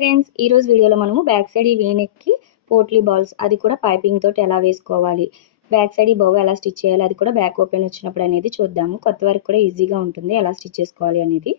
Friends, ఈరోజు వీడియోలో మనము బ్యాక్ సైడ్ ఈ వీ నెక్కి పోట్లీ బాల్స్ అది కూడా పైపింగ్ తోటి ఎలా వేసుకోవాలి, బ్యాక్ సైడ్ ఈ బౌ ఎలా స్టిచ్ చేయాలి అది కూడా బ్యాక్ ఓపెన్ వచ్చినప్పుడు అనేది చూద్దాము. కొత్త వరకు కూడా ఈజీగా ఉంటుంది ఎలా స్టిచ్ చేసుకోవాలి అనేది.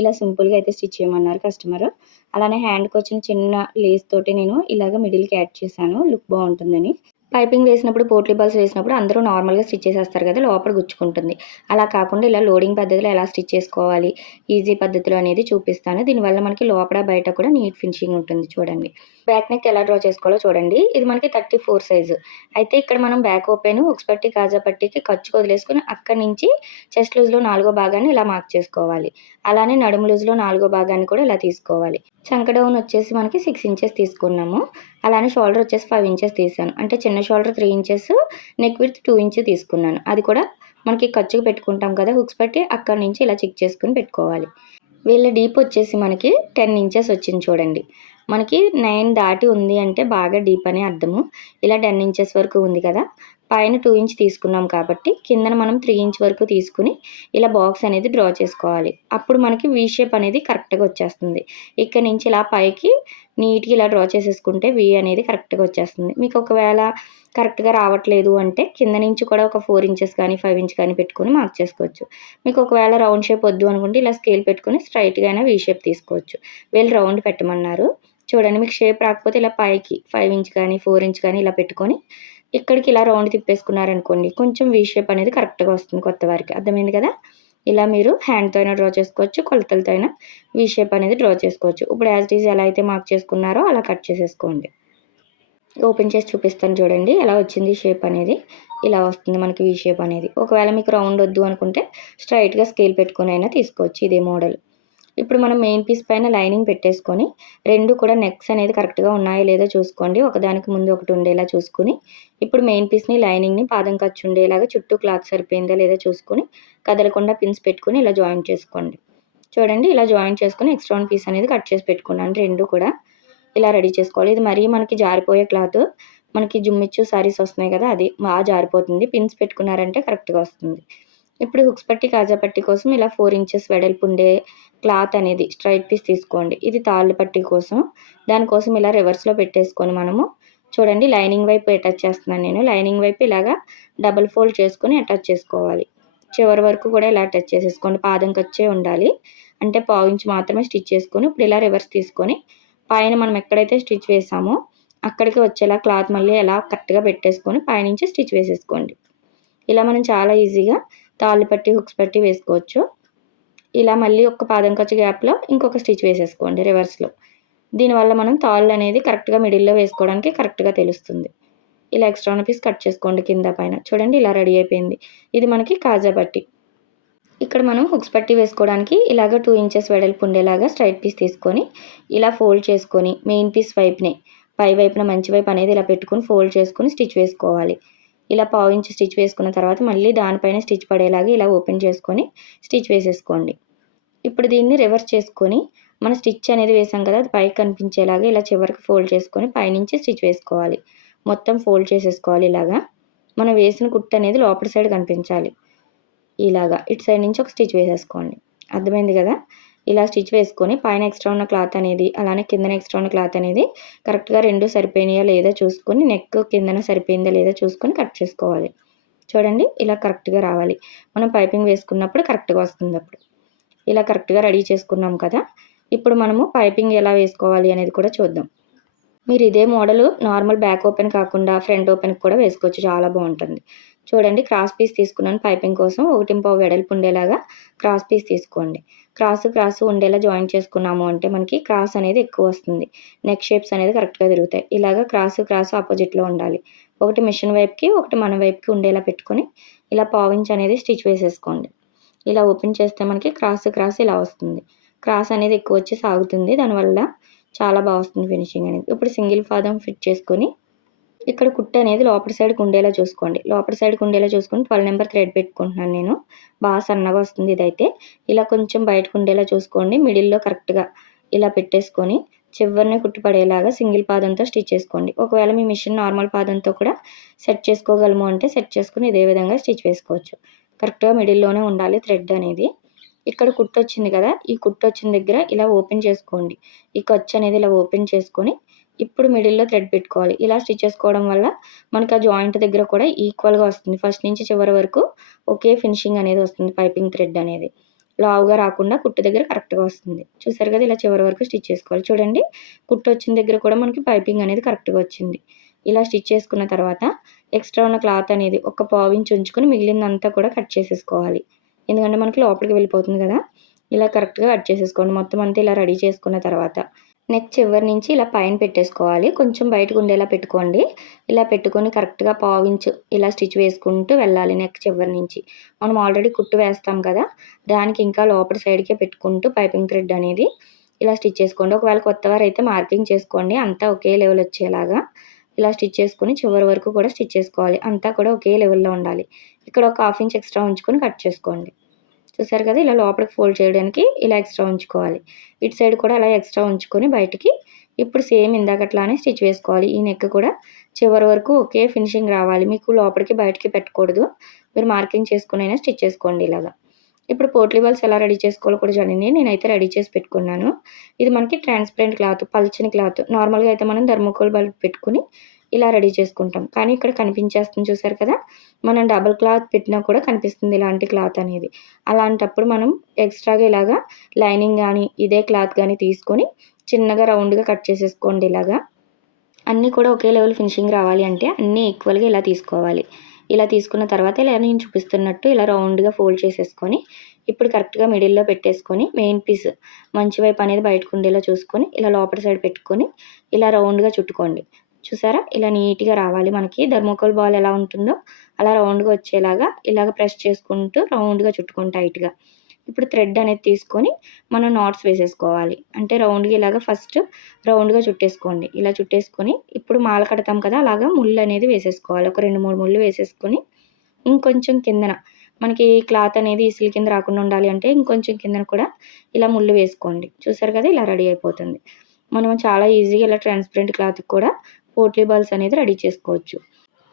ఇలా సింపుల్గా అయితే స్టిచ్ చేయమన్నారు కస్టమర్. అలానే హ్యాండ్కి వచ్చిన చిన్న లేస్ తోటి నేను ఇలాగ మిడిల్కి యాడ్ చేశాను, లుక్ బాగుంటుందని. పైపింగ్ వేసినప్పుడు పోట్లీ బాల్స్ వేసినప్పుడు అందరూ నార్మల్గా స్టిచ్ చేసేస్తారు కదా, లోపల గుచ్చుకుంటుంది. అలా కాకుండా ఇలా లోడింగ్ పద్ధతిలో ఎలా స్టిచ్ చేసుకోవాలి ఈజీ పద్ధతిలో అనేది చూపిస్తాను. దీనివల్ల మనకి లోపల బయట కూడా నీట్ ఫినిషింగ్ ఉంటుంది. చూడండి బ్యాక్ నెక్ ఎలా డ్రా చేసుకోవాలో చూడండి. ఇది మనకి 34 సైజు. అయితే ఇక్కడ మనం బ్యాక్ ఓపెన్ హుక్స్ పట్టి కాజా పట్టికి ఖర్చుకు వదిలేసుకుని అక్కడి నుంచి చెస్ట్ లూజ్లో 4వ భాగాన్ని ఇలా మార్క్ చేసుకోవాలి. అలానే నడుము లూజ్లో 4వ భాగాన్ని కూడా ఇలా తీసుకోవాలి. చంక డౌన్ వచ్చేసి మనకి 6 ఇంచెస్ తీసుకున్నాము. అలానే షోల్డర్ వచ్చేసి 5 ఇంచెస్ తీసాను. అంటే చిన్న shoulder 3 inches, neck width 2 inches తీసుకున్నాను. అది కూడా మనకి ఖర్చుకు పెట్టుకుంటాం కదా హుక్స్ పట్టి, అక్కడి నుంచి ఇలా చెక్ చేసుకుని పెట్టుకోవాలి. వీళ్ళ డీప్ వచ్చేసి మనకి 10 ఇంచెస్ వచ్చింది. చూడండి మనకి 9 దాటి ఉంది అంటే బాగా డీప్ అని అర్థము. ఇలా 10 ఇంచెస్ వరకు ఉంది కదా, పైన 2 ఇంచ్ తీసుకున్నాం కాబట్టి కిందన మనం 3 ఇంచ్ వరకు తీసుకుని ఇలా బాక్స్ అనేది డ్రా చేసుకోవాలి. అప్పుడు మనకి వీ షేప్ అనేది కరెక్ట్గా వచ్చేస్తుంది. ఇక్కడ నుంచి ఇలా పైకి నీట్గా ఇలా డ్రా చేసేసుకుంటే వీ అనేది కరెక్ట్గా వచ్చేస్తుంది. మీకు ఒకవేళ కరెక్ట్గా రావట్లేదు అంటే కింద నుంచి కూడా ఒక 4 ఇంచెస్ కానీ 5 ఇంచ్ కానీ పెట్టుకొని మార్క్ చేసుకోవచ్చు. మీకు ఒకవేళ రౌండ్ షేప్ వద్దు అనుకుంటే ఇలా స్కేల్ పెట్టుకొని స్ట్రైట్గా అయినా వీ షేప్ తీసుకోవచ్చు. వీళ్ళు రౌండ్ పెట్టమన్నారు. చూడండి మీకు షేప్ రాకపోతే ఇలా పైకి 5 ఇంచ్ కానీ 4 ఇంచ్ కానీ ఇలా పెట్టుకొని ఇక్కడికి ఇలా రౌండ్ తిప్పేసుకున్నారనుకోండి కొంచెం వీ షేప్ అనేది కరెక్ట్గా వస్తుంది కొత్త వారికి. అర్థమైంది కదా. ఇలా మీరు హ్యాండ్తో అయినా డ్రా చేసుకోవచ్చు, కొలతలతో అయినా వీ షేప్ అనేది డ్రా చేసుకోవచ్చు. ఇప్పుడు యాజ్ ఇట్ ఈజ్ ఎలా అయితే మార్క్ చేసుకున్నారో అలా కట్ చేసేసుకోండి. ఓపెన్ చేసి చూపిస్తాను చూడండి ఎలా వచ్చింది షేప్ అనేది. ఇలా వస్తుంది మనకి వీ షేప్ అనేది. ఒకవేళ మీకు రౌండ్ వద్దు అనుకుంటే స్ట్రైట్గా స్కేల్ పెట్టుకొని అయినా తీసుకోవచ్చు ఇదే మోడల్. ఇప్పుడు మనం మెయిన్ పీస్ పైన లైనింగ్ పెట్టేసుకొని రెండు కూడా నెక్స్ అనేది కరెక్ట్గా ఉన్నాయో లేదో చూసుకోండి. ఒకదానికి ముందు ఒకటి ఉండేలా చూసుకుని ఇప్పుడు మెయిన్ పీస్ని లైనింగ్ని పాదం ఖర్చు ఉండేలాగా చుట్టూ క్లాత్ సరిపోయిందా లేదా చూసుకొని కదలకుండా పిన్స్ పెట్టుకుని ఇలా జాయింట్ చేసుకోండి. చూడండి ఇలా జాయింట్ చేసుకుని ఎక్స్ట్రా పీస్ అనేది కట్ చేసి పెట్టుకున్నాను. రెండు కూడా ఇలా రెడీ చేసుకోవాలి. ఇది మరీ మనకి జారిపోయే క్లాత్, మనకి జుమ్మిచ్చు సారీస్ వస్తున్నాయి కదా అది బాగా జారిపోతుంది. పిన్స్ పెట్టుకున్నారంటే కరెక్ట్గా వస్తుంది. ఇప్పుడు హుక్స్ పట్టి కాజా పట్టి కోసం ఇలా 4 ఇంచెస్ వెడల్పు ఉండే క్లాత్ అనేది స్ట్రైట్ పీస్ తీసుకోండి. ఇది తాళ్ళు పట్టి కోసం. దానికోసం ఇలా రివర్స్లో పెట్టేసుకొని మనము చూడండి లైనింగ్ వైపు అటాచ్ చేస్తున్నాను నేను. లైనింగ్ వైపు ఇలాగా డబుల్ ఫోల్డ్ చేసుకొని అటాచ్ చేసుకోవాలి. చివరి వరకు కూడా ఇలా అటాచ్ చేసేసుకోండి. పాదం ఖర్చే ఉండాలి, అంటే పావు ఇంచు మాత్రమే స్టిచ్ చేసుకొని ఇప్పుడు ఇలా రివర్స్ తీసుకొని పైన మనం ఎక్కడైతే స్టిచ్ వేసామో అక్కడికి వచ్చేలా క్లాత్ మళ్ళీ ఎలా కరెక్ట్గా పెట్టేసుకొని పైనుంచి స్టిచ్ వేసేసుకోండి. ఇలా మనం చాలా ఈజీగా తాళ్ళు పట్టి హుక్స్ పట్టి వేసుకోవచ్చు. ఇలా మళ్ళీ ఒక పాదం ఖర్చు గ్యాప్లో ఇంకొక స్టిచ్ వేసేసుకోండి రివర్స్లో. దీనివల్ల మనం తాళ్ళు అనేది కరెక్ట్గా మిడిల్లో వేసుకోవడానికి కరెక్ట్గా తెలుస్తుంది. ఇలా ఎక్స్ట్రా పీస్ కట్ చేసుకోండి కింద పైన. చూడండి ఇలా రెడీ అయిపోయింది. ఇది మనకి కాజా పట్టి. ఇక్కడ మనం హుక్స్ పట్టి వేసుకోవడానికి ఇలాగ 2 ఇంచెస్ వెడల్పు ఉండేలాగా స్ట్రైట్ పీస్ తీసుకొని ఇలా ఫోల్డ్ చేసుకొని మెయిన్ పీస్ వైపునే పై వైపున మంచి వైపు అనేది ఇలా పెట్టుకుని ఫోల్డ్ చేసుకుని స్టిచ్ వేసుకోవాలి. ఇలా పావు ఇంచు స్టిచ్ వేసుకున్న తర్వాత మళ్ళీ దానిపైన స్టిచ్ పడేలాగా ఇలా ఓపెన్ చేసుకొని స్టిచ్ వేసేసుకోండి. ఇప్పుడు దీన్ని రివర్స్ చేసుకొని మన స్టిచ్ అనేది వేసాం కదా అది పైకి కనిపించేలాగా ఇలా చివరికి ఫోల్డ్ చేసుకొని పైనుంచి స్టిచ్ వేసుకోవాలి. మొత్తం ఫోల్డ్ చేసేసుకోవాలి. ఇలాగా మనం వేసిన కుట్టు అనేది లోపల సైడ్ కనిపించాలి. ఇలాగా ఇటు సైడ్ నుంచి ఒక స్టిచ్ వేసేసుకోండి. అర్థమైంది కదా. ఇలా స్టిచ్ వేసుకొని పైన ఎక్స్ట్రా ఉన్న క్లాత్ అనేది అలానే కిందన ఎక్స్ట్రా ఉన్న క్లాత్ అనేది కరెక్ట్గా రెండు సరిపోయినాయా లేదా చూసుకొని నెక్ కిందన సరిపోయిందా లేదా చూసుకొని కట్ చేసుకోవాలి. చూడండి ఇలా కరెక్ట్గా రావాలి. మనం పైపింగ్ వేసుకున్నప్పుడు కరెక్ట్గా వస్తుంది. అప్పుడు ఇలా కరెక్ట్గా రెడీ చేసుకున్నాం కదా. ఇప్పుడు మనము పైపింగ్ ఎలా వేసుకోవాలి అనేది కూడా చూద్దాం. మీరు ఇదే మోడల్ నార్మల్ బ్యాక్ ఓపెన్ కాకుండా ఫ్రంట్ ఓపెన్కి కూడా వేసుకోవచ్చు, చాలా బాగుంటుంది. చూడండి క్రాస్ పీస్ తీసుకున్నాను పైపింగ్ కోసం. 1.5 వెడల్పు ఉండేలాగా క్రాస్ పీస్ తీసుకోండి. క్రాస్ ఉండేలా జాయింట్ చేసుకున్నాము అంటే మనకి క్రాస్ అనేది ఎక్కువ వస్తుంది, నెక్ షేప్స్ అనేది కరెక్ట్గా తిరుగుతాయి. ఇలాగా క్రాస్ ఆపోజిట్లో ఉండాలి. ఒకటి మిషన్ వైపుకి ఒకటి మన వైపుకి ఉండేలా పెట్టుకొని ఇలా పావు ఇంచ్ అనేది స్టిచ్ వేసేసుకోండి. ఇలా ఓపెన్ చేస్తే మనకి క్రాస్ ఇలా వస్తుంది. క్రాస్ అనేది ఎక్కువ వచ్చి సాగుతుంది, దానివల్ల చాలా బాగా వస్తుంది ఫినిషింగ్ అనేది. ఇప్పుడు సింగిల్ పాదం ఫిట్ చేసుకొని ఇక్కడ కుట్టు అనేది లోపల సైడ్కి ఉండేలా చూసుకోండి. లోపల సైడ్కి ఉండేలా చూసుకొని 12 నెంబర్ థ్రెడ్ పెట్టుకుంటున్నాను నేను. బాగా సన్నగా వస్తుంది ఇదైతే. ఇలా కొంచెం బయటకు ఉండేలా చూసుకోండి. మిడిల్లో కరెక్ట్గా ఇలా పెట్టేసుకొని చివరిని కుట్టుపడేలాగా సింగిల్ పాదంతో స్టిచ్ చేసుకోండి. ఒకవేళ మీ మిషన్ నార్మల్ పాదంతో కూడా సెట్ చేసుకోగలము అంటే సెట్ చేసుకుని ఇదే విధంగా స్టిచ్ వేసుకోవచ్చు. కరెక్ట్గా మిడిల్లోనే ఉండాలి థ్రెడ్ అనేది. ఇక్కడ కుట్టు వచ్చింది కదా, ఈ కుట్టు వచ్చిన దగ్గర ఇలా ఓపెన్ చేసుకోండి. ఈ ఖర్చు అనేది ఇలా ఓపెన్ చేసుకొని ఇప్పుడు మిడిల్‌లో థ్రెడ్ పెట్టుకోవాలి. ఇలా స్టిచ్ చేసుకోవడం వల్ల మనకు ఆ జాయింట్ దగ్గర కూడా ఈక్వల్‌గా వస్తుంది. ఫస్ట్ నుంచి చివరి వరకు ఒకే ఫినిషింగ్ అనేది వస్తుంది. పైపింగ్ థ్రెడ్ అనేది లావుగా రాకుండా కుట్టు దగ్గర కరెక్ట్‌గా వస్తుంది. చూసారు కదా, ఇలా చివరి వరకు స్టిచ్ చేసుకోవాలి. చూడండి, కుట్టు వచ్చిన దగ్గర కూడా మనకి పైపింగ్ అనేది కరెక్ట్‌గా వచ్చింది. ఇలా స్టిచ్ చేసుకున్న తర్వాత ఎక్స్ట్రా ఉన్న క్లాత్ అనేది ఒక పావించి ఉంచుకొని మిగిలిందంతా కూడా కట్ చేసేసుకోవాలి. ఎందుకంటే మనకి లోపలికి వెళ్ళిపోతుంది కదా, ఇలా కరెక్ట్‌గా కట్ చేసేసుకోండి. మొత్తం అంతా ఇలా రెడీ చేసుకున్న తర్వాత నెక్ చివరి నుంచి ఇలా పైన పెట్టేసుకోవాలి. కొంచెం బయటకు ఉండేలా పెట్టుకోండి. ఇలా పెట్టుకొని కరెక్ట్‌గా పావించు ఇలా స్టిచ్ వేసుకుంటూ వెళ్ళాలి నెక్ చివరి నుంచి. మనం ఆల్రెడీ కుట్టు వేస్తాం కదా, దానికి ఇంకా లోపలి సైడ్‌కే పెట్టుకుంటూ పైపింగ్ థ్రెడ్ అనేది ఇలా స్టిచ్ చేసుకోండి. ఒకవేళ కొత్తవారైతే మార్కింగ్ చేసుకోండి. అంతా ఒకే లెవెల్ వచ్చేలాగా ఇలా స్టిచ్ చేసుకొని చివరి వరకు కూడా స్టిచ్ చేసుకోవాలి. అంతా కూడా ఒకే లెవెల్‌లో ఉండాలి. ఇక్కడ ఒక 1/2 ఇంచ్ ఎక్స్ట్రా ఉంచుకొని కట్ చేసుకోండి. చూసారు కదా, ఇలా లోపలికి ఫోల్డ్ చేయడానికి ఇలా ఎక్స్ట్రా ఉంచుకోవాలి. ఇటు సైడ్ కూడా అలా ఎక్స్ట్రా ఉంచుకొని బయటికి ఇప్పుడు సేమ్ ఇందాకట్లానే స్టిచ్ వేసుకోవాలి. ఈ నెక్ కూడా చివరి వరకు ఒకే ఫినిషింగ్ రావాలి. మీకు లోపలికి బయటికి పెట్టకూడదు. మీరు మార్కింగ్ చేసుకునైనా స్టిచ్ చేసుకోండి ఇలాగా. ఇప్పుడు పోట్లీ బాల్స్ ఎలా రెడీ చేసుకోవాలో కూడా చూడండి. నేనైతే రెడీ చేసి పెట్టుకున్నాను. ఇది మనకి ట్రాన్స్పరెంట్ క్లాత్, పల్చని క్లాత్. నార్మల్‌గా అయితే మనం థర్మోకోల్ బల్బ్ పెట్టుకొని ఇలా రెడీ చేసుకుంటాం. కానీ ఇక్కడ కనిపించేస్తుంది చూసారు కదా, మనం డబుల్ క్లాత్ పెట్టినా కూడా కనిపిస్తుంది ఇలాంటి క్లాత్ అనేది. అలాంటప్పుడు మనం ఎక్స్ట్రాగా ఇలాగా లైనింగ్ గానీ, ఇదే క్లాత్ గానీ తీసుకొని చిన్నగా రౌండ్‌గా కట్ చేసేసుకోండి ఇలాగా. అన్నీ కూడా ఒకే లెవెల్ ఫినిషింగ్ రావాలి అంటే అన్నీ ఈక్వల్‌గా ఇలా తీసుకోవాలి. ఇలా తీసుకున్న తర్వాత ఇలా నేను చూపిస్తున్నట్టు ఇలా రౌండ్‌గా ఫోల్డ్ చేసేసుకొని ఇప్పుడు కరెక్ట్‌గా మిడిల్‌లో పెట్టేసుకొని మెయిన్ పీస్ మంచి వైపు అనేది బయటకు ఉండేలా చూసుకొని ఇలా లోపల సైడ్ పెట్టుకొని ఇలా రౌండ్‌గా చుట్టుకోండి. చూసారా, ఇలా నీట్‌గా రావాలి. మనకి థర్మోకోల్ బాల్ ఎలా ఉంటుందో అలా రౌండ్‌గా వచ్చేలాగా ఇలాగ ప్రెస్ చేసుకుంటూ రౌండ్‌గా చుట్టుకోండి టైట్‌గా. ఇప్పుడు థ్రెడ్ అనేది తీసుకొని మనం నాట్స్ వేసేసుకోవాలి. అంటే రౌండ్‌గా ఇలాగ ఫస్ట్ రౌండ్‌గా చుట్టేసుకోండి. ఇలా చుట్టేసుకొని ఇప్పుడు మాల కడతాం కదా, అలాగా ముళ్ళు అనేది వేసేసుకోవాలి. ఒక 2, 3 ముళ్ళు వేసేసుకొని ఇంకొంచెం కిందన మనకి క్లాత్ అనేది ఇసిల్ కింద రాకుండా ఉండాలి అంటే ఇంకొంచెం కిందన కూడా ఇలా ముళ్ళు వేసుకోండి. చూసారు కదా, ఇలా రెడీ అయిపోతుంది. మనం చాలా ఈజీగా ఇలా ట్రాన్స్పరెంట్ క్లాత్‌కి కూడా పోట్లీ బాల్స్ అనేది రెడీ చేసుకోవచ్చు.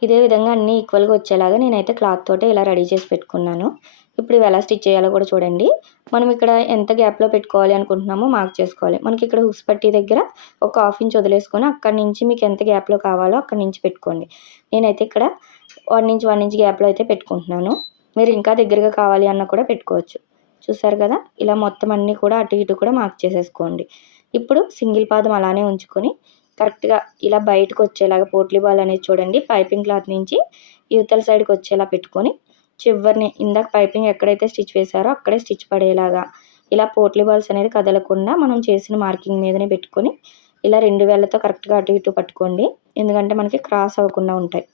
ఇదే విధంగా అన్నీ ఈక్వల్‌గా వచ్చేలాగా నేనైతే క్లాత్ తోటే ఇలా రెడీ చేసి పెట్టుకున్నాను. ఇప్పుడు ఇవి ఎలా స్టిచ్ చేయాలో కూడా చూడండి. మనం ఇక్కడ ఎంత గ్యాప్‌లో పెట్టుకోవాలి అనుకుంటున్నామో మార్క్ చేసుకోవాలి. మనకి ఇక్కడ హుక్స్ పట్టీ దగ్గర ఒక 1/2 ఇంచ్ వదిలేసుకొని అక్కడి నుంచి మీకు ఎంత గ్యాప్‌లో కావాలో అక్కడి నుంచి పెట్టుకోండి. నేనైతే ఇక్కడ 1 ఇంచ్, 1 ఇంచ్ గ్యాప్‌లో అయితే పెట్టుకుంటున్నాను. మీరు ఇంకా దగ్గరగా కావాలి అన్నా కూడా పెట్టుకోవచ్చు. చూసారు కదా, ఇలా మొత్తం అన్నీ కూడా అటు ఇటు కూడా మార్క్ చేసేసుకోండి. ఇప్పుడు సింగిల్ పాదం అలానే ఉంచుకొని కరెక్ట్‌గా ఇలా బయటకు వచ్చేలాగా పోట్లీ బాల్ అనేది చూడండి పైపింగ్ క్లాత్ నుంచి ఇవతల సైడ్‌కి వచ్చేలా పెట్టుకొని చివరిని ఇందాక పైపింగ్ ఎక్కడైతే స్టిచ్ వేశారో అక్కడే స్టిచ్ పడేలాగా ఇలా పోట్లీ బాల్స్ అనేది కదలకుండా మనం చేసిన మార్కింగ్ మీదనే పెట్టుకొని ఇలా 2 వేళ్ళతో కరెక్ట్‌గా అటు ఇటు పట్టుకోండి. ఎందుకంటే మనకి క్రాస్ అవ్వకుండా ఉంటాయి.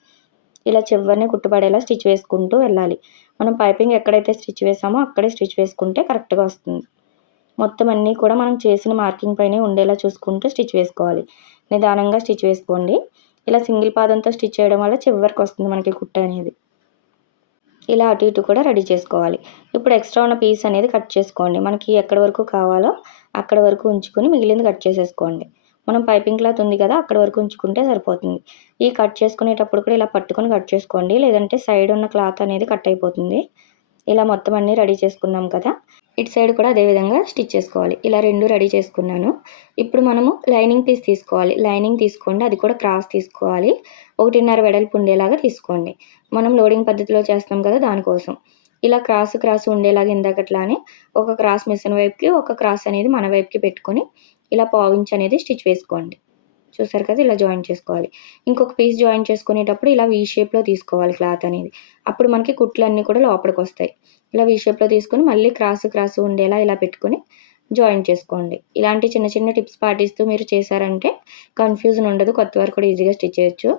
ఇలా చివరిని కుట్టుపడేలా స్టిచ్ వేసుకుంటూ వెళ్ళాలి. మనం పైపింగ్ ఎక్కడైతే స్టిచ్ వేసామో అక్కడే స్టిచ్ వేసుకుంటే కరెక్ట్‌గా వస్తుంది. మొత్తం అన్నీ కూడా మనం చేసిన మార్కింగ్ పైనే ఉండేలా చూసుకుంటూ స్టిచ్ వేసుకోవాలి. నిదానంగా స్టిచ్ వేసుకోండి. ఇలా సింగిల్ పాదంతో స్టిచ్ చేయడం వల్ల చివరికి వస్తుంది మనకి కుట్టు అనేది. ఇలా అటు ఇటు కూడా రెడీ చేసుకోవాలి. ఇప్పుడు ఎక్స్ట్రా ఉన్న పీస్ అనేది కట్ చేసుకోండి. మనకి ఎక్కడి వరకు కావాలో అక్కడి వరకు ఉంచుకొని మిగిలింది కట్ చేసేసుకోండి. మనం పైపింగ్ క్లాత్ ఉంది కదా, అక్కడి వరకు ఉంచుకుంటే సరిపోతుంది. ఈ కట్ చేసుకునేటప్పుడు కూడా ఇలా పట్టుకొని కట్ చేసుకోండి. లేదంటే సైడ్ ఉన్న క్లాత్ అనేది కట్ అయిపోతుంది. ఇలా మొత్తం అన్నీ రెడీ చేసుకున్నాం కదా, ఇటు సైడ్ కూడా అదే విధంగా స్టిచ్ చేసుకోవాలి. ఇలా 2 రెడీ చేసుకున్నాను. ఇప్పుడు మనము లైనింగ్ పీస్ తీసుకోవాలి. లైనింగ్ తీసుకోండి, అది కూడా క్రాస్ తీసుకోవాలి. 1.5 వెడల్పు ఉండేలాగా తీసుకోండి. మనం లోడింగ్ పద్ధతిలో చేస్తాం కదా, దానికోసం. ఇలా క్రాస్ ఉండేలాగా ఇందాకట్లానే ఒక క్రాస్ మిషన్ వైపుకి, ఒక క్రాస్ అనేది మన వైపుకి పెట్టుకొని ఇలా పావించ్ అనేది స్టిచ్ వేసుకోండి. చూసారు కదా, ఇలా జాయిన్ చేసుకోవాలి. ఇంకొక పీస్ జాయిన్ చేసుకునేటప్పుడు ఇలా వీ షేప్‌లో తీసుకోవాలి క్లాత్ అనేది. అప్పుడు మనకి కుట్లన్నీ కూడా లోపలికొస్తాయి. ఇలా వీ షేప్‌లో తీసుకొని మళ్ళీ క్రాస్ ఉండేలా ఇలా పెట్టుకొని జాయిన్ చేసుకోండి. ఇలాంటి చిన్న చిన్న టిప్స్ పాటిస్తూ మీరు చేశారంటే కన్‌ఫ్యూజన్ ఉండదు. కొత్తవారు కూడా ఈజీగా స్టిచ్ చేయొచ్చు.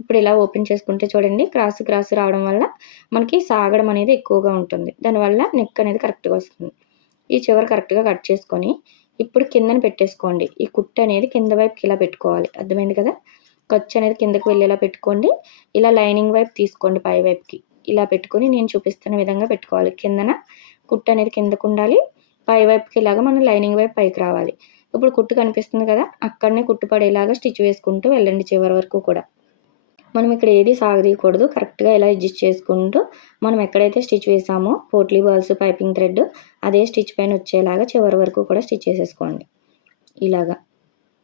ఇప్పుడు ఇలా ఓపెన్ చేసుకుంటే చూడండి, క్రాస్ రావడం వల్ల మనకి సాగడం అనేది ఎక్కువగా ఉంటుంది. దానివల్ల నెక్ అనేది కరెక్ట్‌గా వస్తుంది. ఈ చివర కరెక్ట్‌గా కట్ చేసుకొని ఇప్పుడు కిందన పెట్టేసుకోండి. ఈ కుట్టు అనేది కింద వైపుకి ఇలా పెట్టుకోవాలి. అర్థమైంది కదా, ఖర్చు అనేది కిందకి వెళ్ళేలా పెట్టుకోండి. ఇలా లైనింగ్ వైపు తీసుకోండి పై వైపుకి. ఇలా పెట్టుకొని నేను చూపిస్తున్న విధంగా పెట్టుకోవాలి. కిందన కుట్టు అనేది కిందకు ఉండాలి. పై వైపుకి ఇలాగా మనం లైనింగ్ వైపు పైకి రావాలి. ఇప్పుడు కుట్టు కనిపిస్తుంది కదా, అక్కడనే కుట్టు పడేలాగా స్టిచ్ వేసుకుంటూ వెళ్ళండి చివరి వరకు కూడా. మనం ఇక్కడ ఏది సాగదీయకూడదు. కరెక్ట్‌గా ఇలా అడ్జస్ట్ చేసుకుంటూ మనం ఎక్కడైతే స్టిచ్ వేసామో పోట్లీ బాల్స్, పైపింగ్ థ్రెడ్ అదే స్టిచ్ పైన వచ్చేలాగా చివరి వరకు కూడా స్టిచ్ చేసేసుకోండి. ఇలాగా.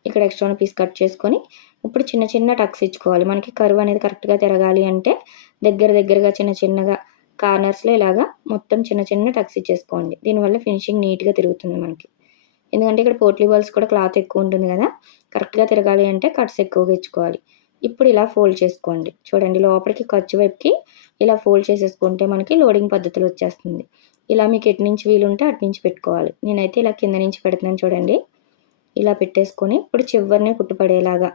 ఇక్కడ ఎక్స్ట్రా ఉన్న పీస్ కట్ చేసుకొని ఇప్పుడు చిన్న చిన్న టక్స్ ఇచ్చుకోవాలి. మనకి కర్వ్ అనేది కరెక్ట్‌గా తిరగాలి అంటే దగ్గరగా చిన్న చిన్నగా కార్నర్స్‌లో ఇలాగా మొత్తం చిన్న చిన్న టక్స్ ఇచ్చేసుకోండి. దీనివల్ల ఫినిషింగ్ నీట్‌గా తిరుగుతుంది మనకి. ఎందుకంటే ఇక్కడ పోట్లీ బాల్స్ కూడా క్లాత్ ఎక్కువ ఉంటుంది కదా! కరెక్ట్‌గా తిరగాలి అంటే కట్స్ ఎక్కువగా ఇచ్చుకోవాలి. ఇప్పుడు ఇలా ఫోల్డ్ చేసుకోండి. చూడండి లోపలికి ఖర్చు వైపుకి ఇలా ఫోల్డ్ చేసేసుకుంటే మనకి లోడింగ్ పద్ధతిలో వచ్చేస్తుంది. ఇలా మీకు ఎటు నుంచి వీలుంటే అటు నుంచి పెట్టుకోవాలి. నేనైతే ఇలా కింద నుంచి పెడుతున్నాను చూడండి. ఇలా పెట్టేసుకొని ఇప్పుడు చివరినే కుట్టుపడేలాగా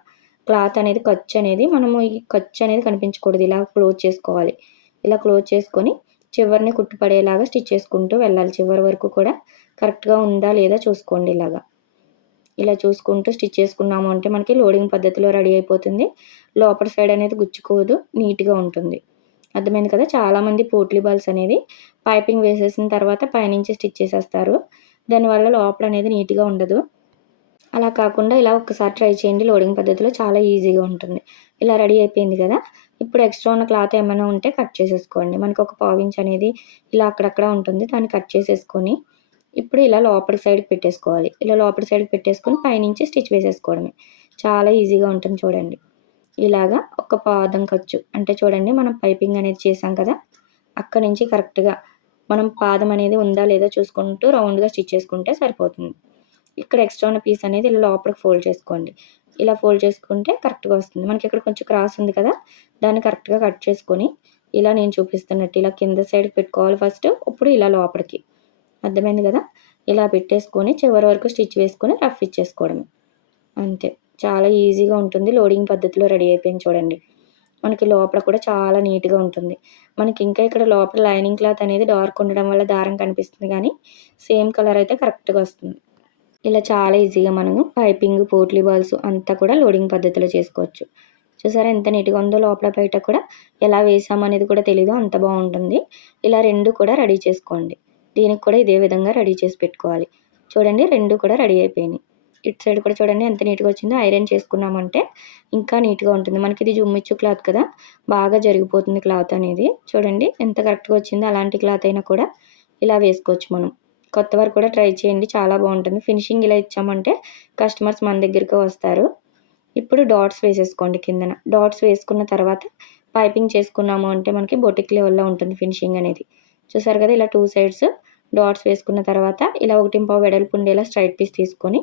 క్లాత్ అనేది ఖర్చు అనేది మనము ఈ ఖర్చు అనేది కనిపించకూడదు. ఇలా క్లోజ్ చేసుకోవాలి. ఇలా క్లోజ్ చేసుకొని చివరిని కుట్టుపడేలాగా స్టిచ్ చేసుకుంటూ వెళ్ళాలి. చివరి వరకు కూడా కరెక్ట్‌గా ఉందా లేదా చూసుకోండి ఇలాగా. ఇలా చూసుకుంటూ స్టిచ్ చేసుకున్నాము అంటే మనకి లోడింగ్ పద్ధతిలో రెడీ అయిపోతుంది. లోపల సైడ్ అనేది గుచ్చుకోదు. నీట్‌గా ఉంటుంది. అర్థమైంది కదా! చాలామంది పోట్లీ బాల్స్ అనేది పైపింగ్ వేసేసిన తర్వాత పైనుంచి స్టిచ్ చేసేస్తారు. దానివల్ల లోపల అనేది నీట్‌గా ఉండదు. అలా కాకుండా ఇలా ఒక్కసారి ట్రై చేయండి. లోడింగ్ పద్ధతిలో చాలా ఈజీగా ఉంటుంది. ఇలా రెడీ అయిపోయింది కదా! ఇప్పుడు ఎక్స్ట్రా ఉన్న క్లాత్ ఏమైనా ఉంటే కట్ చేసేసుకోండి. మనకు ఒక పావించ్ అనేది ఇలా అక్కడక్కడ ఉంటుంది. దాన్ని కట్ చేసేసుకొని ఇప్పుడు ఇలా లోపలి సైడ్‌కి పెట్టేసుకోవాలి. ఇలా లోపలి సైడ్‌కి పెట్టేసుకొని పైనుంచి స్టిచ్ వేసేసుకోవడమే. చాలా ఈజీగా ఉంటుంది చూడండి. ఇలాగా ఒక పాదం ఖర్చు అంటే చూడండి మనం పైపింగ్ అనేది చేసాం కదా! అక్కడి నుంచి కరెక్ట్‌గా మనం పాదం అనేది ఉందా లేదా చూసుకుంటూ రౌండ్‌గా స్టిచ్ చేసుకుంటే సరిపోతుంది. ఇక్కడ ఎక్స్ట్రా ఉన్న పీస్ అనేది ఇలా లోపలికి ఫోల్డ్ చేసుకోండి. ఇలా ఫోల్డ్ చేసుకుంటే కరెక్ట్‌గా వస్తుంది. మనకి ఇక్కడ కొంచెం క్రాస్ ఉంది కదా! దాన్ని కరెక్ట్‌గా కట్ చేసుకొని ఇలా నేను చూపిస్తున్నట్టు ఇలా కింద సైడ్‌కి పెట్టుకోవాలి ఫస్ట్. ఇప్పుడు ఇలా లోపలికి. అర్థమైంది కదా! ఇలా పెట్టేసుకొని చివరి వరకు స్టిచ్ వేసుకొని రఫ్ ఇచ్చేసుకోవడమే. అంతే. చాలా ఈజీగా ఉంటుంది. లోడింగ్ పద్ధతిలో రెడీ అయిపోయింది చూడండి. మనకి లోపల కూడా చాలా నీట్‌గా ఉంటుంది. మనకి ఇంకా ఇక్కడ లోపల లైనింగ్ క్లాత్ అనేది డార్క్ ఉండడం వల్ల దారం కనిపిస్తుంది గానీ, సేమ్ కలర్ అయితే కరెక్ట్‌గా వస్తుంది. ఇలా చాలా ఈజీగా మనము పైపింగ్, పోట్లీ బాల్స్ అంతా కూడా లోడింగ్ పద్ధతిలో చేసుకోవచ్చు. చూసారా ఎంత నీట్‌గా ఉందో లోపల బయట కూడా ఎలా వేసామనేది కూడా తెలీదు అంత బావుంటుంది. ఇలా 2 కూడా రెడీ చేసుకోండి. దీనికి కూడా ఇదే విధంగా రెడీ చేసి పెట్టుకోవాలి. చూడండి 2 కూడా రెడీ అయిపోయినాయి. ఇటు సైడ్ కూడా చూడండి ఎంత నీట్‌గా వచ్చిందో. ఐరన్ చేసుకున్నామంటే ఇంకా నీట్‌గా ఉంటుంది. మనకి ఇది జుమ్మిచ్చు క్లాత్ కదా! బాగా జరిగిపోతుంది క్లాత్ అనేది. చూడండి ఎంత కరెక్ట్‌గా వచ్చిందో. అలాంటి క్లాత్ అయినా కూడా ఇలా వేసుకోవచ్చు మనం. కొత్తవారు కూడా ట్రై చేయండి. చాలా బావుంటుంది. ఫినిషింగ్ ఇలా ఇచ్చామంటే కస్టమర్స్ మన దగ్గరికే వస్తారు. ఇప్పుడు డాట్స్ వేసేసుకోండి కిందన. డాట్స్ వేసుకున్న తర్వాత పైపింగ్ చేసుకున్నాము అంటే మనకి బొటిక్ లెవెల్‌లో ఉంటుంది ఫినిషింగ్ అనేది. చూసారు కదా! ఇలా 2 సైడ్స్ డాట్స్ వేసుకున్న తర్వాత ఇలా 1.5 వెడల్పు ఉండేలా స్ట్రెయిట్ పీస్ తీసుకొని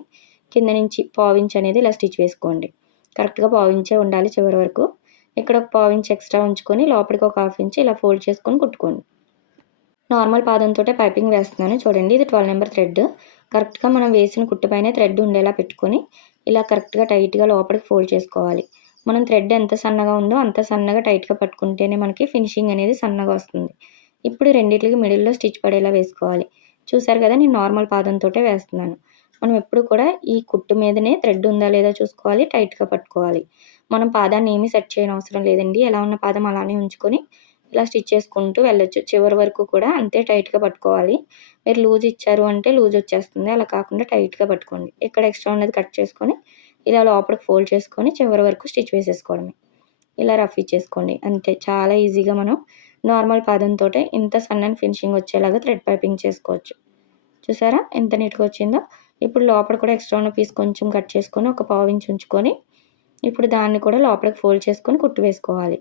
కింద నుంచి పావించ్ అనేది ఇలా స్టిచ్ వేసుకోండి. కరెక్ట్‌గా పావించే ఉండాలి చివరి వరకు. ఇక్కడ ఒక పావించ్ ఎక్స్ట్రా ఉంచుకొని లోపలికి ఒక 1/2 ఇంచ్ ఇలా ఫోల్డ్ చేసుకొని కుట్టుకోండి. నార్మల్ పాదంతోటే పైపింగ్ వేస్తున్నాను. చూడండి ఇది 12 నెంబర్ థ్రెడ్. కరెక్ట్‌గా మనం వేసిన కుట్టు పైనే థ్రెడ్ ఉండేలా పెట్టుకొని ఇలా కరెక్ట్‌గా టైట్‌గా లోపలికి ఫోల్డ్ చేసుకోవాలి. మనం థ్రెడ్ ఎంత సన్నగా ఉందో అంత సన్నగా టైట్‌గా పట్టుకుంటేనే మనకి ఫినిషింగ్ అనేది సన్నగా వస్తుంది. ఇప్పుడు రెండిట్లకి మిడిల్‌లో స్టిచ్ పడేలా వేసుకోవాలి. చూసారు కదా! నేను నార్మల్ పాదంతోటే వేస్తున్నాను. మనం ఎప్పుడు కూడా ఈ కుట్టు మీదనే థ్రెడ్ ఉందా లేదా చూసుకోవాలి. టైట్‌గా పట్టుకోవాలి. మనం పాదాన్ని ఏమీ సెట్ చేయనవసరం లేదండి. ఎలా ఉన్న పాదం అలానే ఉంచుకొని ఇలా స్టిచ్ చేసుకుంటూ వెళ్ళొచ్చు. చివరి వరకు కూడా అంతే టైట్‌గా పట్టుకోవాలి. మీరు లూజ్ ఇచ్చారు అంటే లూజ్ వచ్చేస్తుంది. అలా కాకుండా టైట్‌గా పట్టుకోండి. ఎక్కడ ఎక్స్ట్రా ఉన్నది కట్ చేసుకొని ఇలా లోపలికి ఫోల్డ్ చేసుకొని చివరి వరకు స్టిచ్ వేసేసుకోవడమే. ఇలా రఫ్ ఇచ్చేసుకోండి. అంతే చాలా ఈజీగా మనం నార్మల్ పాదంతోటే ఇంత సన్నని ఫినిషింగ్ వచ్చేలాగా థ్రెడ్ పైపింగ్ చేసుకోవచ్చు. చూసారా ఎంత నీట్‌గా వచ్చిందో? ఇప్పుడు లోపల కూడా ఎక్స్ట్రా ఉన్న పీస్ కొంచెం కట్ చేసుకొని ఒక పావించి ఉంచుకొని ఇప్పుడు దాన్ని కూడా లోపలికి ఫోల్డ్ చేసుకొని కుట్టు వేసుకోవాలి.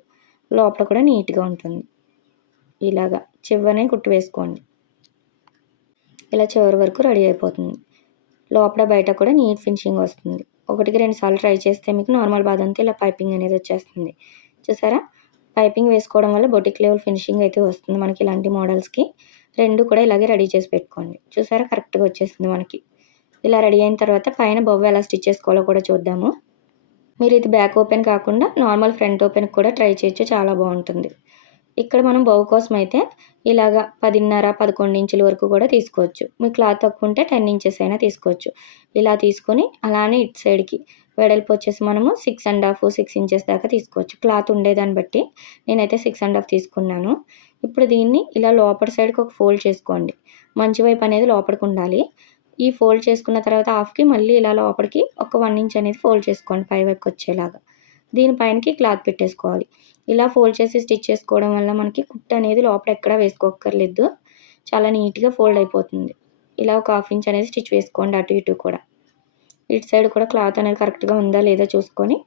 లోపల కూడా నీట్‌గా ఉంటుంది. ఇలాగా చివరనే కుట్టు వేసుకోండి. ఇలా చివరి వరకు రెడీ అయిపోతుంది. లోపల బయట కూడా నీట్ ఫినిషింగ్ వస్తుంది. 1కి 2 సార్లు ట్రై చేస్తే మీకు నార్మల్ బాదంతో ఇలా పైపింగ్ అనేది వచ్చేస్తుంది. చూసారా? పైపింగ్ వేసుకోవడం వల్ల బొటిక్ లెవెల్ ఫినిషింగ్ అయితే వస్తుంది మనకి ఇలాంటి మోడల్స్‌కి. 2 కూడా ఇలాగే రెడీ చేసి పెట్టుకోండి. చూసారా? కరెక్ట్‌గా వచ్చేసింది మనకి. ఇలా రెడీ అయిన తర్వాత పైన బొవ్వ ఎలా స్టిచ్ చేసుకోవాలో కూడా చూద్దాము. మీరు ఇది బ్యాక్ ఓపెన్ కాకుండా నార్మల్ ఫ్రంట్ ఓపెన్‌కి కూడా ట్రై చేయొచ్చు. చాలా బావుంటుంది. ఇక్కడ మనం బౌ కోసం అయితే ఇలాగా 10.5, 11 ఇంచుల వరకు కూడా తీసుకోవచ్చు. మీ క్లాత్ తక్కువ ఉంటే 10 ఇంచెస్ అయినా తీసుకోవచ్చు. ఇలా తీసుకొని అలానే ఇటు సైడ్‌కి వెడల్పు వచ్చేసి మనము 6 ఇంచెస్ దాకా తీసుకోవచ్చు. క్లాత్ ఉండేదాన్ని బట్టి నేనైతే 6 తీసుకున్నాను. ఇప్పుడు దీన్ని ఇలా లోపటి సైడ్‌కి ఒక ఫోల్డ్ చేసుకోండి. మంచి వైపు అనేది లోపలికి ఉండాలి. ఈ ఫోల్డ్ చేసుకున్న తర్వాత హాఫ్‌కి మళ్ళీ ఇలా లోపలికి ఒక 1 ఇంచ్ అనేది ఫోల్డ్ చేసుకోండి పై వైపుకి వచ్చేలాగా. దీనిపైనకి క్లాత్ పెట్టేసుకోవాలి. ఇలా ఫోల్డ్ చేసి స్టిచ్ చేసుకోవడం వల్ల మనకి కుట్టు అనేది లోపల ఎక్కడ వేసుకోక్కర్లేదు. చాలా నీట్‌గా ఫోల్డ్ అయిపోతుంది. ఇలా ఒక హాఫ్ ఇంచ్ అనేది స్టిచ్ వేసుకోండి అటు ఇటు కూడా. ఇటు సైడ్ కూడా క్లాత్ అనేది కరెక్ట్‌గా ఉందా లేదా చూసుకొని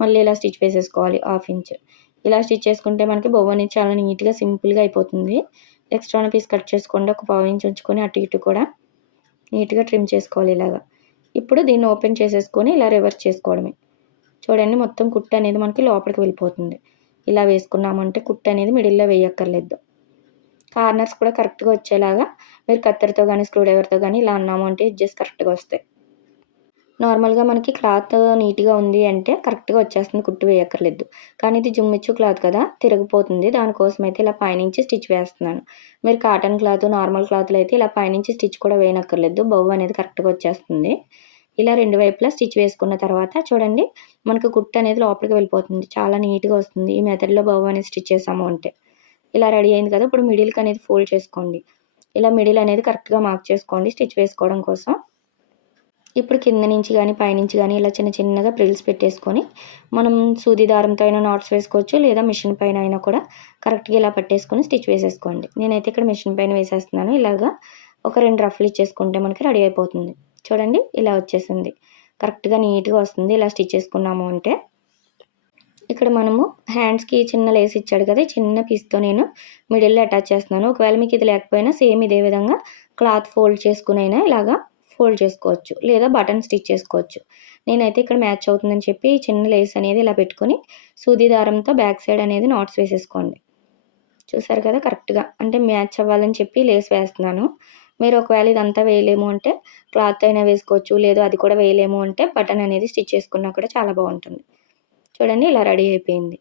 మళ్ళీ ఇలా స్టిచ్ వేసేసుకోవాలి హాఫ్ ఇంచ్. ఇలా స్టిచ్ చేసుకుంటే మనకి బొవ్ అనేది చాలా నీట్‌గా సింపుల్‌గా అయిపోతుంది. ఎక్స్ట్రా ఉన్న పీస్ కట్ చేసుకోండి. ఒక పావు ఇంచ్ ఉంచుకొని అటు ఇటు కూడా నీట్‌గా ట్రిమ్ చేసుకోవాలి ఇలాగా. ఇప్పుడు దీన్ని ఓపెన్ చేసేసుకొని ఇలా రివర్స్ చేసుకోవడమే. చూడండి మొత్తం కుట్టు అనేది మనకి లోపలికి వెళ్ళిపోతుంది. ఇలా వేసుకున్నామంటే కుట్టు అనేది మిడిల్‌లో వేయక్కర్లేదు. కార్నర్స్ కూడా కరెక్ట్‌గా వచ్చేలాగా మీరు కత్తెరతో గానీ, స్క్రూ డ్రైవర్‌తో గానీ ఇలా అన్నాము అంటే ఎడ్జెస్ కరెక్ట్‌గా వస్తాయి. నార్మల్‌గా మనకి క్లాత్ నీట్‌గా ఉంది అంటే కరెక్ట్‌గా వచ్చేస్తుంది, కుట్టు వేయక్కర్లేదు. కానీ ఇది జుమ్మిచ్చు క్లాత్ కదా, తిరిగిపోతుంది. దానికోసం అయితే ఇలా పైనుంచి స్టిచ్ వేస్తున్నాను. మీరు కాటన్ క్లాత్, నార్మల్ క్లాత్‌లో అయితే ఇలా పైనుంచి స్టిచ్ కూడా వేయనక్కర్లేదు. బొవ్ అనేది కరెక్ట్‌గా వచ్చేస్తుంది. ఇలా 2 వైపులా స్టిచ్ వేసుకున్న తర్వాత చూడండి మనకు కుట్టు అనేది లోపలికి వెళ్ళిపోతుంది. చాలా నీట్‌గా వస్తుంది. ఈ మెథడ్‌లో బొవ్ అనేది స్టిచ్ చేసాము అంటే. ఇలా రెడీ అయింది కదా, ఇప్పుడు మిడిల్‌కి అనేది ఫోల్డ్ చేసుకోండి. ఇలా మిడిల్ అనేది కరెక్ట్‌గా మార్క్ చేసుకోండి స్టిచ్ వేసుకోవడం కోసం. ఇప్పుడు కింద నుంచి గానీ, పైనుంచి గానీ ఇలా చిన్న చిన్నగా ప్రిల్స్ పెట్టేసుకొని, మనం సూది దారంతో అయినా నాట్స్ వేసుకోవచ్చు. లేదా మిషన్ పైన అయినా కూడా కరెక్ట్‌గా ఇలా పట్టేసుకొని స్టిచ్ వేసేసుకోండి. నేనైతే ఇక్కడ మిషన్ పైన వేసేస్తున్నాను. ఇలాగా ఒక 2 రఫ్‌లు ఇచ్చేసుకుంటే మనకి రెడీ అయిపోతుంది. చూడండి ఇలా వచ్చేసింది. కరెక్ట్‌గా నీట్‌గా వస్తుంది ఇలా స్టిచ్ చేసుకున్నాము అంటే. ఇక్కడ మనము హ్యాండ్స్‌కి చిన్న లేస్ ఇచ్చాడు కదా, ఈ చిన్న పీస్‌తో నేను మిడిల్‌లో అటాచ్ చేస్తున్నాను. ఒకవేళ మీకు ఇది లేకపోయినా సేమ్ ఇదే విధంగా క్లాత్ ఫోల్డ్ చేసుకొనైనా ఇలాగా ఫోల్డ్ చేసుకోవచ్చు. లేదా బటన్ స్టిచ్ చేసుకోవచ్చు. నేనైతే ఇక్కడ మ్యాచ్ అవుతుందని చెప్పి చిన్న లేస్ అనేది ఇలా పెట్టుకొని సూది దారంతో బ్యాక్ సైడ్ అనేది నాట్స్ వేసేసుకోండి. చూసారు కదా కరెక్ట్‌గా. అంటే మ్యాచ్ అవ్వాలని చెప్పి లేస్ వేస్తున్నాను. మీరు ఒకవేళ ఇదంతా వేయలేము అంటే క్లాత్ అయినా వేసుకోవచ్చు. లేదు అది కూడా వేయలేము అంటే బటన్ అనేది స్టిచ్ చేసుకున్నా కూడా చాలా బాగుంటుంది. చూడండి ఇలా రెడీ అయిపోయింది.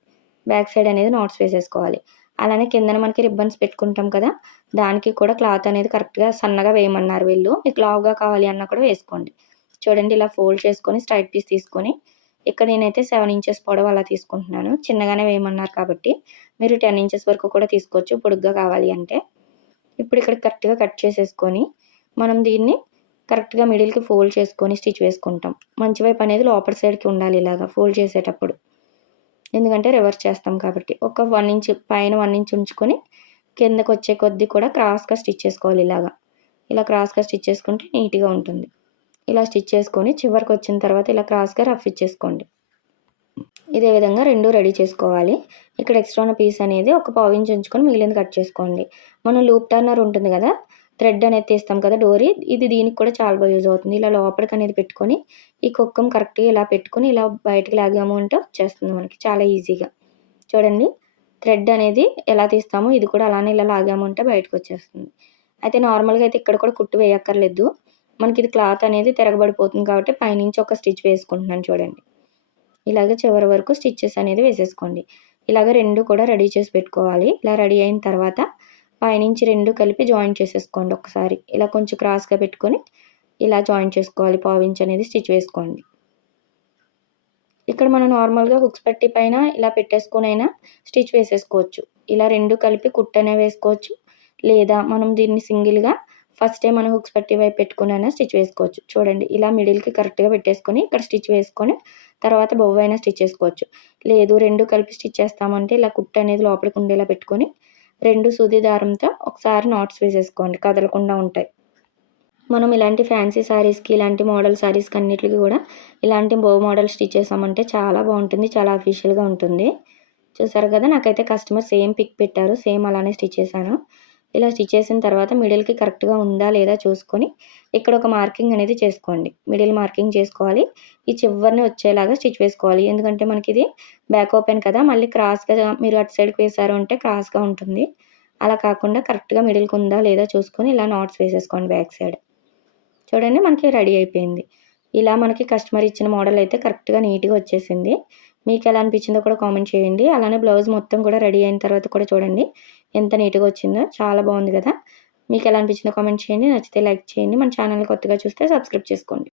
బ్యాక్ సైడ్ అనేది నాట్స్ వేసేసుకోవాలి. అలానే కిందన మనకి రిబ్బన్స్ పెట్టుకుంటాం కదా, దానికి కూడా క్లాత్ అనేది కరెక్ట్‌గా సన్నగా వేయమన్నారు వీళ్ళు. మీకు లావుగా కావాలి అన్నా కూడా వేసుకోండి. చూడండి ఇలా ఫోల్డ్ చేసుకొని స్ట్రైట్ పీస్ తీసుకొని, ఇక్కడ నేనైతే 7 ఇంచెస్ పొడవు అలా తీసుకుంటున్నాను. చిన్నగానే వేయమన్నారు కాబట్టి మీరు 10 ఇంచెస్ వరకు కూడా తీసుకోవచ్చు పొడుగ్గా కావాలి అంటే. ఇప్పుడు ఇక్కడ కరెక్ట్‌గా కట్ చేసేసుకొని, మనం దీన్ని కరెక్ట్‌గా మిడిల్‌కి ఫోల్డ్ చేసుకొని స్టిచ్ వేసుకుంటాం. మంచి వైపు అనేది లోపటి సైడ్‌కి ఉండాలి ఇలాగా ఫోల్డ్ చేసేటప్పుడు. ఎందుకంటే రివర్స్ చేస్తాం కాబట్టి. ఒక 1 ఇంచ్ పైన 1 ఇంచ్ ఉంచుకొని కిందకొచ్చే కొద్దీ కూడా క్రాస్‌గా స్టిచ్ చేసుకోవాలి ఇలాగా. ఇలా క్రాస్‌గా స్టిచ్ చేసుకుంటే నీట్‌గా ఉంటుంది. ఇలా స్టిచ్ చేసుకొని చివరికొచ్చిన తర్వాత ఇలా క్రాస్‌గా రఫ్ ఇచ్చేసుకోండి. ఇదే విధంగా 2 రెడీ చేసుకోవాలి. ఇక్కడ ఎక్స్ట్రా ఉన్న పీస్ అనేది ఒక పావు ఇంచ్ ఉంచుకొని మిగిలింది కట్ చేసుకోండి. మనం లూప్ టర్నర్ ఉంటుంది కదా, థ్రెడ్ అనేది తీస్తాం కదా డోరీ, ఇది దీనికి కూడా చాలా బాగా యూజ్ అవుతుంది. ఇలా లోపలికి అనేది పెట్టుకొని ఈ కుక్కం కరెక్ట్‌గా ఇలా పెట్టుకొని ఇలా బయటికి లాగాము అంటే వచ్చేస్తుంది మనకి చాలా ఈజీగా. చూడండి థ్రెడ్ అనేది ఎలా తీస్తామో ఇది కూడా అలానే ఇలా లాగాము అంటే బయటకొచ్చేస్తుంది. అయితే నార్మల్‌గా అయితే ఇక్కడ కూడా కుట్టు వేయక్కర్లేదు. మనకి ఇది క్లాత్ అనేది తిరగబడిపోతుంది కాబట్టి పైనుంచి ఒక స్టిచ్ వేసుకుంటున్నాను చూడండి. ఇలాగ చివరి వరకు స్టిచెస్ అనేది వేసేసుకోండి. ఇలాగ 2 కూడా రెడీ చేసి పెట్టుకోవాలి. ఇలా రెడీ అయిన తర్వాత పైనుంచి 2 కలిపి జాయిన్ చేసేసుకోండి ఒకసారి. ఇలా కొంచెం క్రాస్‌గా పెట్టుకొని ఇలా జాయిన్ చేసుకోవాలి. పావించ్ అనేది స్టిచ్ వేసుకోండి. ఇక్కడ మనం నార్మల్‌గా హుక్స్ పట్టీ పైన ఇలా పెట్టేసుకొనైనా స్టిచ్ వేసేసుకోవచ్చు. ఇలా 2 కలిపి కుట్టనే వేసుకోవచ్చు. లేదా మనం దీన్ని సింగిల్‌గా ఫస్టే మనం హుక్స్ పట్టీ వైపు పెట్టుకొనైనా స్టిచ్ వేసుకోవచ్చు. చూడండి ఇలా మిడిల్‌కి కరెక్ట్‌గా పెట్టేసుకొని ఇక్కడ స్టిచ్ వేసుకొని తర్వాత బొవ్వైనా స్టిచ్ చేసుకోవచ్చు. లేదు 2 కలిపి స్టిచ్ చేస్తామంటే ఇలా కుట్టు అనేది లోపలికి ఉండేలా పెట్టుకొని 2 సూది దారంతో ఒకసారి నాట్స్ వేసేసుకోండి. కదలకుండా ఉంటాయి. మనం ఇలాంటి ఫ్యాన్సీ శారీస్‌కి, ఇలాంటి మోడల్ శారీస్‌కి అన్నిట్లికి కూడా ఇలాంటి బో మోడల్ స్టిచ్ చేసామంటే చాలా బాగుంటుంది. చాలా అఫీషియల్‌గా ఉంటుంది. చూసారు కదా, నాకైతే కస్టమర్ సేమ్ పిక్ పెట్టారు. సేమ్ అలానే స్టిచ్ చేశాను. ఇలా స్టిచ్ చేసిన తర్వాత మిడిల్‌కి కరెక్ట్‌గా ఉందా లేదా చూసుకొని ఇక్కడ ఒక మార్కింగ్ అనేది చేసుకోండి. మిడిల్ మార్కింగ్ చేసుకోవాలి. ఈ చివరన వచ్చేలాగా స్టిచ్ వేసుకోవాలి. ఎందుకంటే మనకిది బ్యాక్ ఓపెన్ కదా, మళ్ళీ క్రాస్‌గా మీరు అటు సైడ్‌కి వేశారు అంటే క్రాస్‌గా ఉంటుంది. అలా కాకుండా కరెక్ట్‌గా మిడిల్‌కి ఉందా లేదా చూసుకొని ఇలా నాట్స్ వేసేసుకోండి బ్యాక్ సైడ్. చూడండి మనకి రెడీ అయిపోయింది. ఇలా మనకి కస్టమర్ ఇచ్చిన మోడల్ అయితే కరెక్ట్‌గా నీట్‌గా వచ్చేసింది. మీకెలా అనిపించిందో కూడా కామెంట్ చేయండి. అలానే బ్లౌజ్ మొత్తం కూడా రెడీ అయిన తర్వాత కూడా చూడండి ఎంత నీట్‌గా వచ్చిందో. చాలా బాగుంది కదా! మీకెలా అనిపించిందో కామెంట్ చేయండి. నచ్చితే లైక్ చేయండి. మన ఛానల్‌ని కొత్తగా చూస్తే సబ్స్క్రైబ్ చేసుకోండి.